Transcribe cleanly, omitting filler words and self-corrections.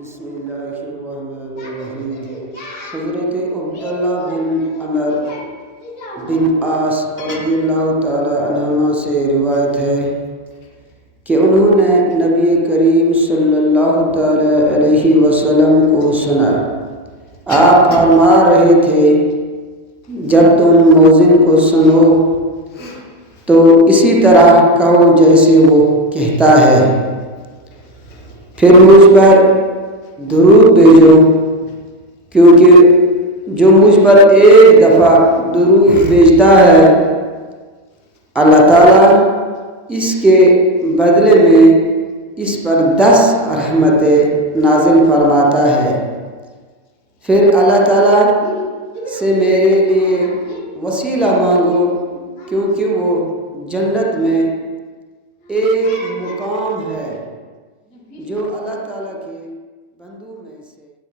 بسم اللہ الرحمن الرحیم۔ حضرت عبداللہ بن عمر بن عاص رضی اللہ تعالی عنہما سے روایت ہے کہ انہوں نے نبی کریم صلی اللہ تعالی علیہ وسلم کو سنا۔ آپ فرما رہے تھے، جب تم مؤذن کو سنو تو اسی طرح کہو جیسے وہ کہتا ہے، پھر مجھ پر درود بھیجو، کیونکہ جو مجھ پر ایک دفعہ درود بھیجتا ہے اللہ تعالیٰ اس کے بدلے میں اس پر 10 رحمتیں نازل فرماتا ہے۔ پھر اللہ تعالیٰ سے میرے لیے وسیلہ مانگو، کیونکہ وہ جنت میں ایک مقام ہے جو اللہ تعالیٰ کے